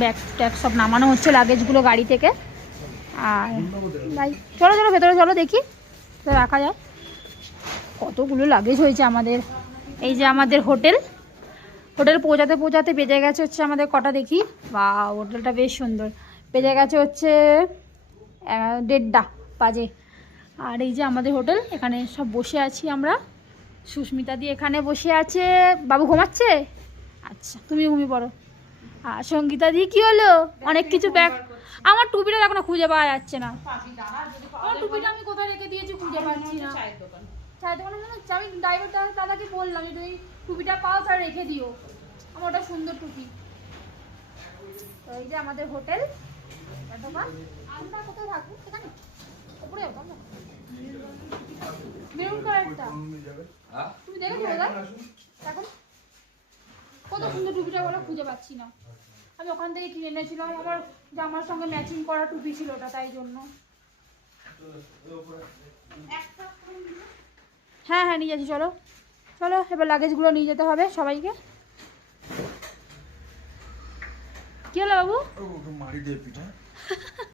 Bag tag সব নামানো হচ্ছে, লাগেজগুলো গাড়ি থেকে। আর ভাই চলো চলো ভেতরে চলো, দেখি তো রাখা যায়। কতগুলো লাগেজ হয়েছে আমাদের। এই যে আমাদের হোটেল পৌঁছাতে পৌঁছাতে বেজে গেছে হচ্ছে আমাদের কটা দেখি, বা হোটেলটা বেশ সুন্দর। বেজে গেছে হচ্ছে 1:30 বাজে। আর এই যে আমাদের হোটেল, এখানে সব বসে আছি আমরা। সুস্মিতা দি এখানে বসে আছে, বাবু ঘুমাচ্ছে। আচ্ছা তুমি ঘুমিয়ে পড়ো। আর সঙ্গীতা দি কি হলো, অনেক কিছু ব্যাগ। আমার টুপিটা দেখো না, খুঁজে পাওয়া যাচ্ছে না। আমার টুপিটা আমি কোথায় রেখে দিয়েছি খুঁজে পাচ্ছি না। চায়ের দোকানে আমি ড্রাইভার দাদাকে বললাম যে তুমি টুপিটা পাও তাহলে রেখে দিও, আমার ওটা সুন্দর টুপি। তো এই যে আমাদের হোটেল দোকান। আমরা কোথায় থাকবো, এখানে উপরে যাবো আমরা। মেরুন কালারটা তুমি দেখেছো দাদা, এখন কত সুন্দর টুপিটা বলো, খুঁজে পাচ্ছি না। আমি ওখান থেকে কিনে এনেছিলাম, আমার জামার সঙ্গে ম্যাচিং করা টুপি ছিল ওটা, তাই জন্য। হ্যাঁ হ্যাঁ নিয়ে যাচ্ছি, চলো চলো এবার লাগেজগুলো নিয়ে যেতে হবে সবাইকে। কি হলো বাবু?